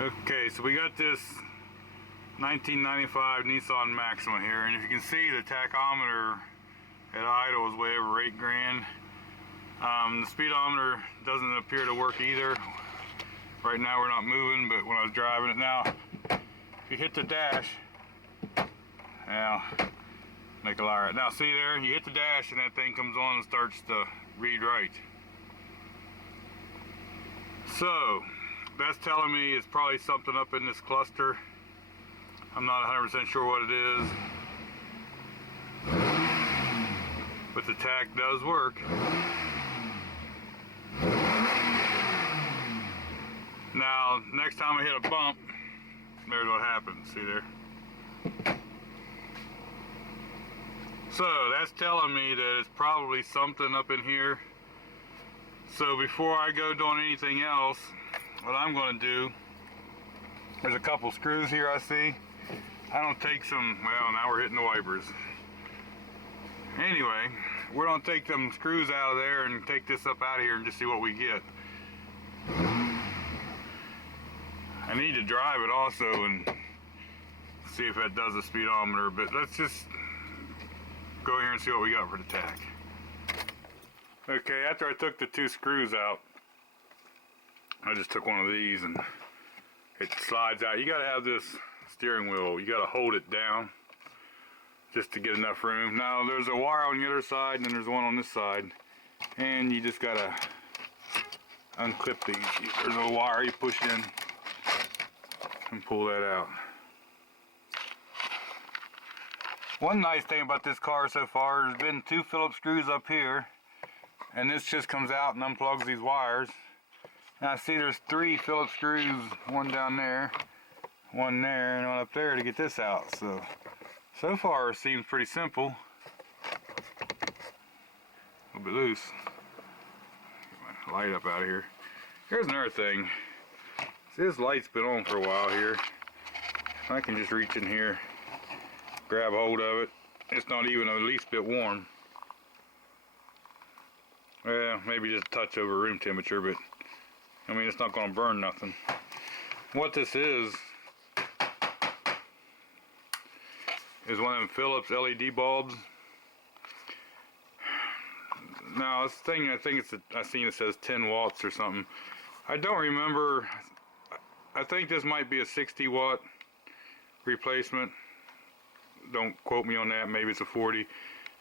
Okay, so we got this 1995 Nissan Maxima here, and if you can see, the tachometer at idle is way over 8 grand. The speedometer doesn't appear to work either. Right now we're not moving, but when I was driving it now, if you hit the dash, now make a liar. Now see there, you hit the dash and that thing comes on and starts to read right. So that's telling me it's probably something up in this cluster. I'm not 100% sure what it is, but the tach does work. Now, next time I hit a bump, there's what happens. See there? So that's telling me that it's probably something up in here. So before I go doing anything else, what I'm going to do, there's a couple screws here I see. I don't take some, well, now we're hitting the wipers. Anyway, we're going to take them screws out of there and take this up out of here and just see what we get. I need to drive it also and see if that does the speedometer, but let's just go here and see what we got for the tach. Okay, after I took the two screws out, I just took one of these and it slides out. You gotta have this steering wheel, you gotta hold it down just to get enough room. Now there's a wire on the other side and then there's one on this side, and you just gotta unclip these. There's a wire you push in and pull that out. One nice thing about this car so far, there's been two Phillips screws up here, and this just comes out and unplugs these wires. Now I see there's three Phillips screws, one down there, one there, and one up there to get this out. So far it seems pretty simple. A little bit loose. Get my light up out of here. Here's another thing. See, this light's been on for a while here. I can just reach in here, grab hold of it. It's not even the least bit warm. Well, maybe just a touch over room temperature, but I mean, it's not going to burn nothing. What this is one of them Philips LED bulbs. Now this thing, I think I seen it says 10 watts or something. I don't remember. I think this might be a 60 watt replacement. Don't quote me on that, maybe it's a 40.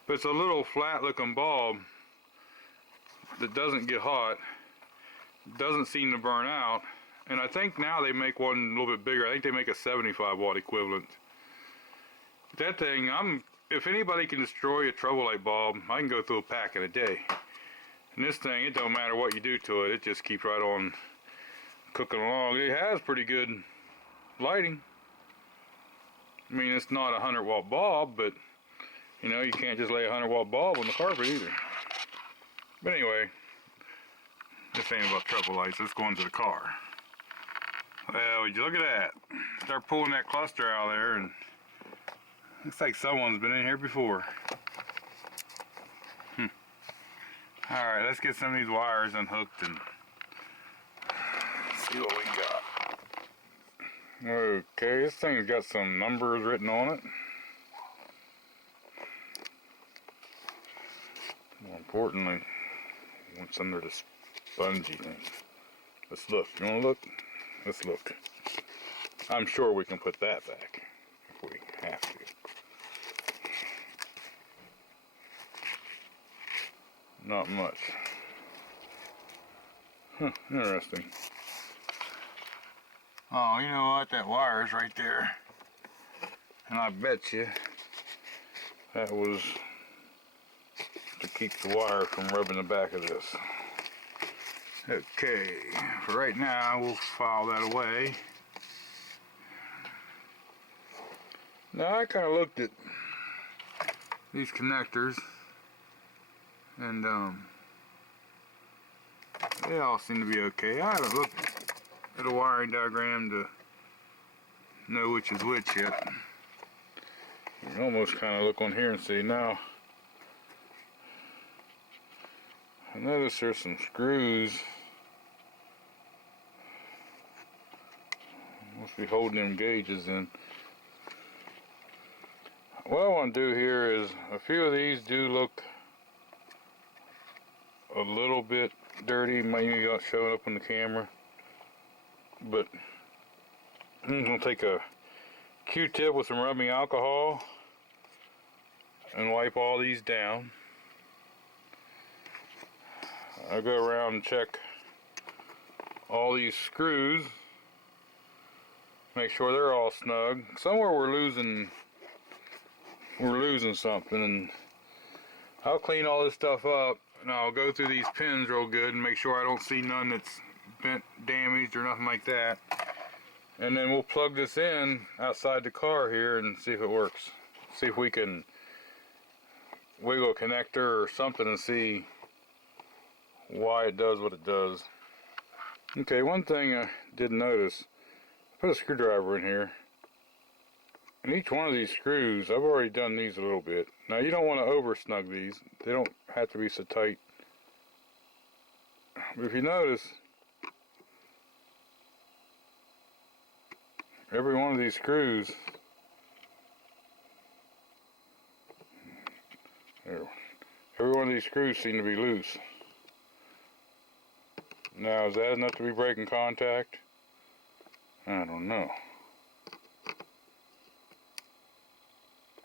But it's a little flat looking bulb that doesn't get hot, doesn't seem to burn out, and I think now they make one a little bit bigger. I think they make a 75 watt equivalent. That thing, if anybody can destroy a trouble light bulb, I can go through a pack in a day. And this thing, it don't matter what you do to it, it just keeps right on cooking along. It has pretty good lighting. I mean, it's not a 100 watt bulb, but you know, you can't just lay a 100 watt bulb on the carpet either. But anyway, this ain't about trouble lights, let's go into the car. Well, would you look at that? Start pulling that cluster out of there, and looks like someone's been in here before. Alright, let's get some of these wires unhooked and see what we got. Okay, this thing's got some numbers written on it. More importantly, what's under the spongy thing? Let's look. You wanna look? Let's look. I'm sure we can put that back if we have to. Not much. Huh, interesting. Oh, you know what? That wire's right there. And I bet you that was to keep the wire from rubbing the back of this. Okay, for right now, we'll file that away. Now, I kind of looked at these connectors, and they all seem to be okay. I haven't looked at a wiring diagram to know which is which yet. You can almost kind of look on here and see. Now, I notice there's some screws Must be holding them gauges in. What I want to do here is, a few of these do look a little bit dirty, maybe not showing up on the camera, but I'm going to take a Q-tip with some rubbing alcohol and wipe all these down. I'll go around and check all these screws, make sure they're all snug. Somewhere we're losing something, and I'll clean all this stuff up, and I'll go through these pins real good and make sure I don't see none that's bent, damaged, or nothing like that. And then we'll plug this in outside the car here and see if it works. See if we can wiggle a connector or something and see why it does what it does. Okay, one thing I did notice, I put a screwdriver in here, and each one of these screws, I've already done these a little bit. Now you don't want to over snug these, they don't have to be so tight. But if you notice, every one of these screws, every one of these screws seem to be loose. Now, is that enough to be breaking contact? I don't know.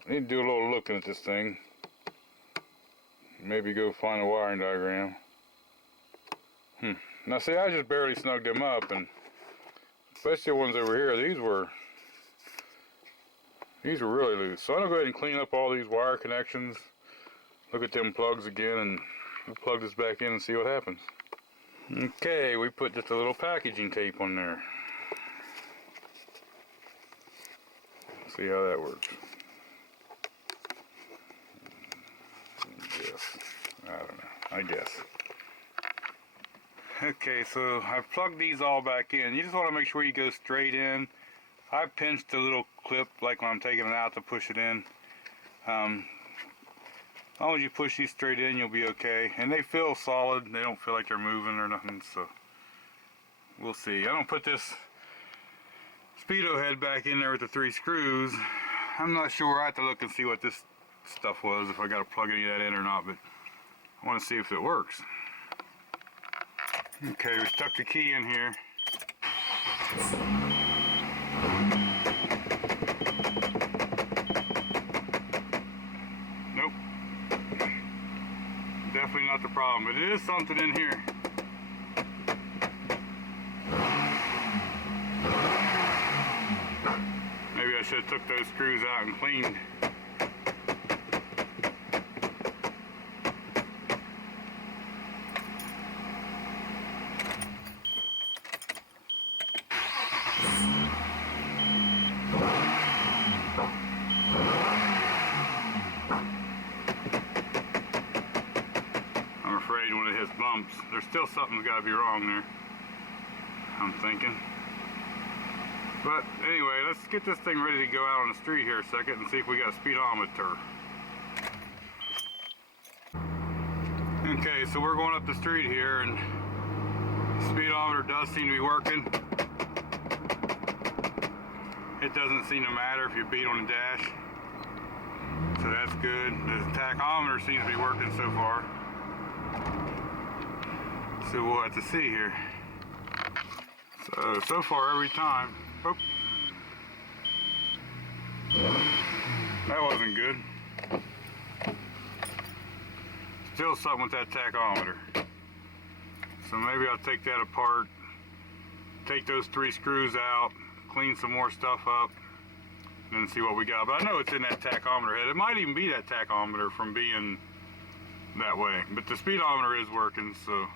I need to do a little looking at this thing. Maybe go find a wiring diagram. Now see, I just barely snugged them up, and especially the ones over here, these were really loose. So I'm gonna go ahead and clean up all these wire connections, look at them plugs again, and we'll plug this back in and see what happens. Okay, we put just a little packaging tape on there. See how that works. I guess. Okay, so I've plugged these all back in. You just want to make sure you go straight in. I pinched a little clip like when I'm taking it out to push it in. As long as you push these straight in, you'll be okay. And they feel solid. They don't feel like they're moving or nothing, so we'll see. I'm going to put this Speedo head back in there with the 3 screws. I'm not sure. I have to look and see what this stuff was, if I got to plug any of that in or not, but I want to see if it works. Okay, we stuck the key in here. Nope. Definitely not the problem, but it is something in here. Maybe I should have took those screws out and cleaned. When it hits bumps, there's still something's got to be wrong there, I'm thinking. But anyway, let's get this thing ready to go out on the street here a second and see if we got a speedometer. Okay, so we're going up the street here, and the speedometer does seem to be working. It doesn't seem to matter if you beat on the dash, so that's good. The tachometer seems to be working so far. So we'll have to see here. So far every time. Oh. That wasn't good. Still something with that tachometer. So maybe I'll take that apart, take those 3 screws out, clean some more stuff up, and then see what we got. But I know it's in that tachometer head. It might even be that tachometer from being that way. But the speedometer is working, so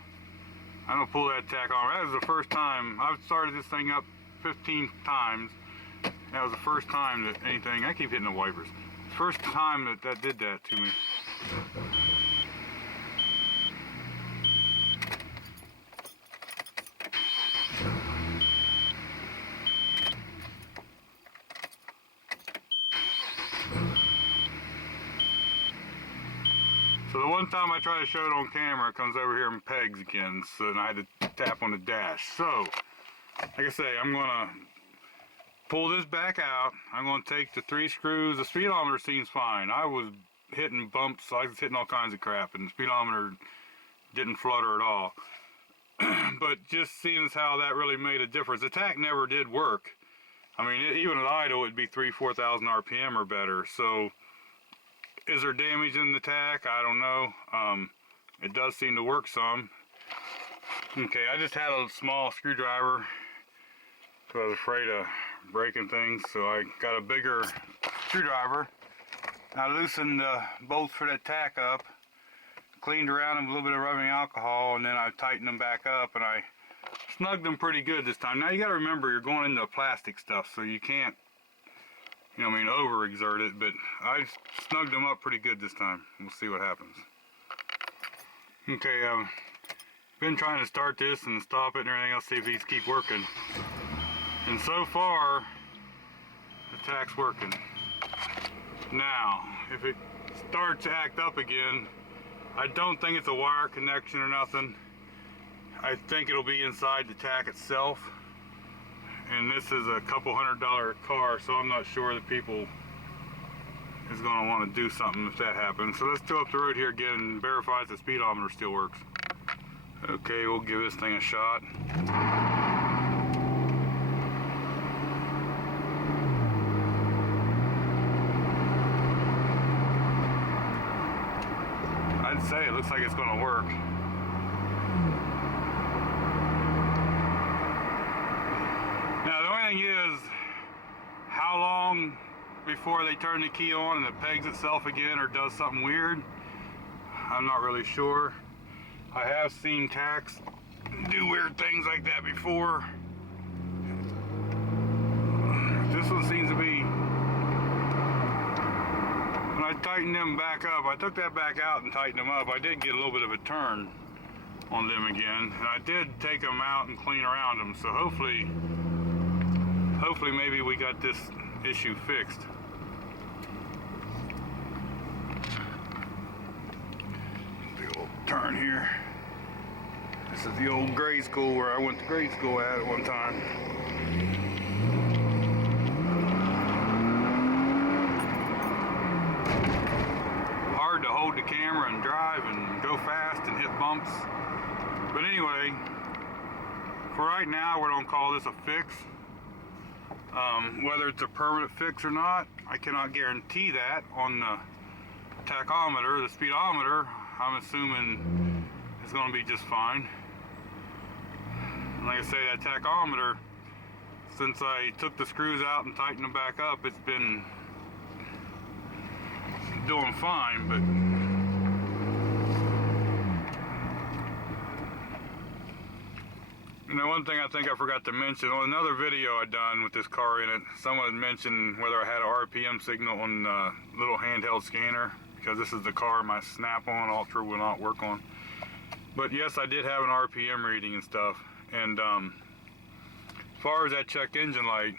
I'm going to pull that tachometer. That was the first time. I've started this thing up 15 times. That was the first time that anything, I keep hitting the wipers. First time that did that to me. So the one time I try to show it on camera, it comes over here and pegs again, so then I had to tap on the dash. So, like I say, I'm gonna pull this back out. I'm going to take the 3 screws. The speedometer seems fine. I was hitting bumps, I was hitting all kinds of crap, and the speedometer didn't flutter at all. But just seeing as how that really made a difference. The tach never did work. I mean, even at idle, it'd be 3,000-4,000 RPM or better. So, is there damage in the tach? I don't know. It does seem to work some. Okay, I just had a small screwdriver, so I was afraid of breaking things. So I got a bigger screwdriver. I loosened the bolts for that tach up, cleaned around them with a little bit of rubbing alcohol, and then I tightened them back up, and I snugged them pretty good this time. Now you got to remember, you're going into plastic stuff, so you can't, you know, I mean, overexert it, but I snugged them up pretty good this time. We'll see what happens. Okay, I've been trying to start this and stop it and everything else, see if these keep working. And so far, the tach's working. Now, if it starts to act up again, I don't think it's a wire connection or nothing. I think it'll be inside the tach itself. And this is a couple $100 car, so I'm not sure that people is going to want to do something if that happens. So let's go up the road here again and verify if the speedometer still works. Okay, we'll give this thing a shot. I'd say it looks like it's going to work. Now the only thing is, how long before they turn the key on and it pegs itself again or does something weird? I'm not really sure. I have seen tachs do weird things like that before. This one seems to be, when I tightened them back up, I took that back out and tightened them up, I did get a little bit of a turn on them again, and I did take them out and clean around them, so hopefully maybe we got this issue fixed. Big old turn here. This is the old grade school where I went to grade school at one time. Hard to hold the camera and drive and go fast and hit bumps. But anyway, for right now, we're going to call this a fix. Whether it's a permanent fix or not, I cannot guarantee that on the tachometer. The speedometer, I'm assuming, is going to be just fine. And like I say, that tachometer, since I took the screws out and tightened them back up, it's been doing fine, but you know, one thing I think I forgot to mention, on another video I done with this car in it, someone had mentioned whether I had an RPM signal on the little handheld scanner, because this is the car my Snap-on Ultra will not work on. But yes, I did have an RPM reading and stuff, and as far as that check engine light,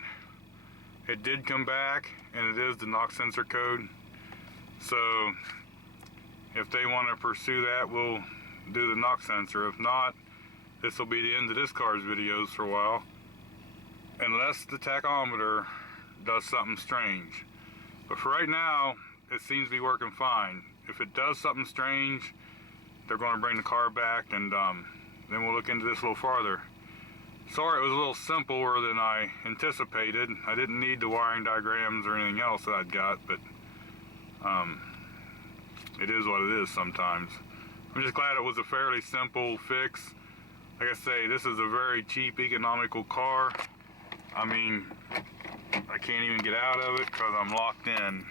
it did come back, and it is the knock sensor code. So if they want to pursue that, we'll do the knock sensor. If not, this will be the end of this car's videos for a while, unless the tachometer does something strange. But for right now, it seems to be working fine. If it does something strange, they're going to bring the car back, and then we'll look into this a little farther. Sorry, it was a little simpler than I anticipated. I didn't need the wiring diagrams or anything else that I'd got, but it is what it is sometimes. I'm just glad it was a fairly simple fix. Like I say, this is a very cheap, economical car. I mean, I can't even get out of it because I'm locked in.